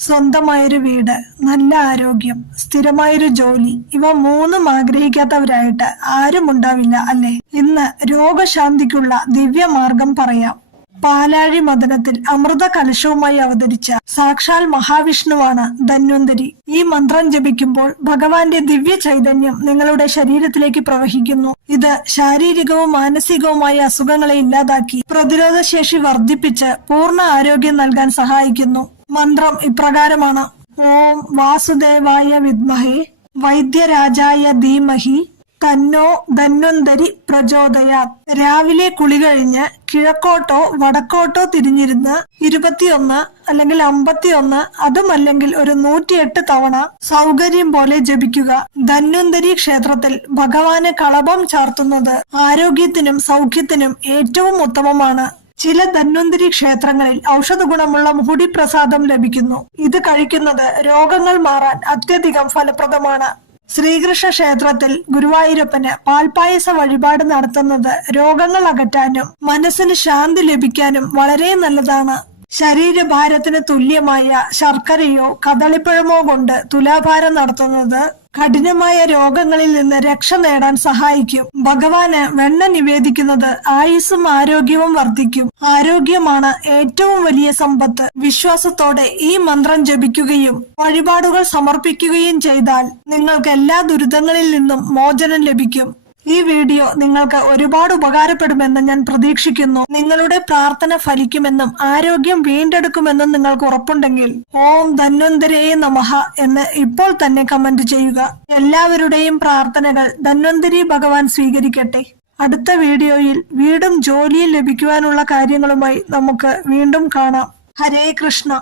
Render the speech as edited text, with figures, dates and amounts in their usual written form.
സ്വന്തമായൊരു വീട്, നല്ല ആരോഗ്യം, സ്ഥിരമായൊരു ജോലി, ഇവ മൂന്നും ആഗ്രഹിക്കാത്തവരായിട്ട് ആരും ഉണ്ടാവില്ല അല്ലേ? ഇന്ന് രോഗശാന്തിക്കുള്ള ദിവ്യമാർഗം പറയാം. പാലാഴി മദനത്തിൽ അമൃത കലശവുമായി അവതരിച്ച സാക്ഷാൽ മഹാവിഷ്ണുവാണ് ധന്വന്തരി. ഈ മന്ത്രം ജപിക്കുമ്പോൾ ഭഗവാന്റെ ദിവ്യ ചൈതന്യം നിങ്ങളുടെ ശരീരത്തിലേക്ക് പ്രവഹിക്കുന്നു. ഇത് ശാരീരികവും മാനസികവുമായ അസുഖങ്ങളെ ഇല്ലാതാക്കി പ്രതിരോധശേഷി വർദ്ധിപ്പിച്ച് പൂർണ്ണ ആരോഗ്യം നൽകാൻ സഹായിക്കുന്നു. മന്ത്രം ഇപ്രകാരമാണ്: ഓം വാസുദേവായ വിദ്മഹേ വൈദ്യരാജായ ധീമഹി തന്നോ ധന്വന്തരി പ്രചോദയാത്. രാവിലെ കുളി കഴിഞ്ഞ് കിഴക്കോട്ടോ വടക്കോട്ടോ തിരിഞ്ഞിരുന്ന് 21 അല്ലെങ്കിൽ 51, അതുമല്ലെങ്കിൽ ഒരു 108 തവണ സൗകര്യം പോലെ ജപിക്കുക. ധന്വന്തരി ക്ഷേത്രത്തിൽ ഭഗവാന് കളഭം ചാർത്തുന്നത് ആരോഗ്യത്തിനും സൗഖ്യത്തിനും ഏറ്റവും ഉത്തമമാണ്. ചില ധന്വന്തരി ക്ഷേത്രങ്ങളിൽ ഔഷധ ഗുണമുള്ള മുഹുടിപ്രസാദം ലഭിക്കുന്നു. ഇത് കഴിക്കുന്നത് രോഗങ്ങൾ മാറാൻ അത്യധികം ഫലപ്രദമാണ്. ശ്രീകൃഷ്ണ ക്ഷേത്രത്തിൽ ഗുരുവായൂരപ്പന് പാൽപായസ വഴിപാട് നടത്തുന്നത് രോഗങ്ങൾ അകറ്റാനും മനസ്സിന് ശാന്തി ലഭിക്കാനും വളരെ നല്ലതാണ്. ശരീരഭാരത്തിന് തുല്യമായ ശർക്കരയോ കദളിപ്പഴമോ കൊണ്ട് തുലാഭാരം നടത്തുന്നത് കഠിനമായ രോഗങ്ങളിൽ നിന്ന് രക്ഷ നേടാൻ സഹായിക്കും. ഭഗവാന് വെണ്ണ നിവേദിക്കുന്നത് ആയുസ്സും ആരോഗ്യവും വർദ്ധിക്കും. ആരോഗ്യമാണ് ഏറ്റവും വലിയ സമ്പത്ത്. വിശ്വാസത്തോടെ ഈ മന്ത്രം ജപിക്കുകയും വഴിപാടുകൾ സമർപ്പിക്കുകയും ചെയ്താൽ നിങ്ങൾക്ക് എല്ലാ ദുരിതങ്ങളിൽ നിന്നും മോചനം ലഭിക്കും. ഈ വീഡിയോ നിങ്ങൾക്ക് ഒരുപാട് ഉപകാരപ്പെടുമെന്ന് ഞാൻ പ്രതീക്ഷിക്കുന്നു. നിങ്ങളുടെ പ്രാർത്ഥന ഫലിക്കുമെന്നും ആരോഗ്യം വീണ്ടെടുക്കുമെന്നും നിങ്ങൾക്ക് ഉറപ്പുണ്ടെങ്കിൽ ഓം ധന്വന്തരേ നമഃ എന്ന് ഇപ്പോൾ തന്നെ കമന്റ് ചെയ്യുക. എല്ലാവരുടെയും പ്രാർത്ഥനകൾ ധന്വന്തരി ഭഗവാൻ സ്വീകരിക്കട്ടെ. അടുത്ത വീഡിയോയിൽ വീടും ജോലിയും ലഭിക്കുവാനുള്ള കാര്യങ്ങളുമായി നമുക്ക് വീണ്ടും കാണാം. ഹരേ കൃഷ്ണ.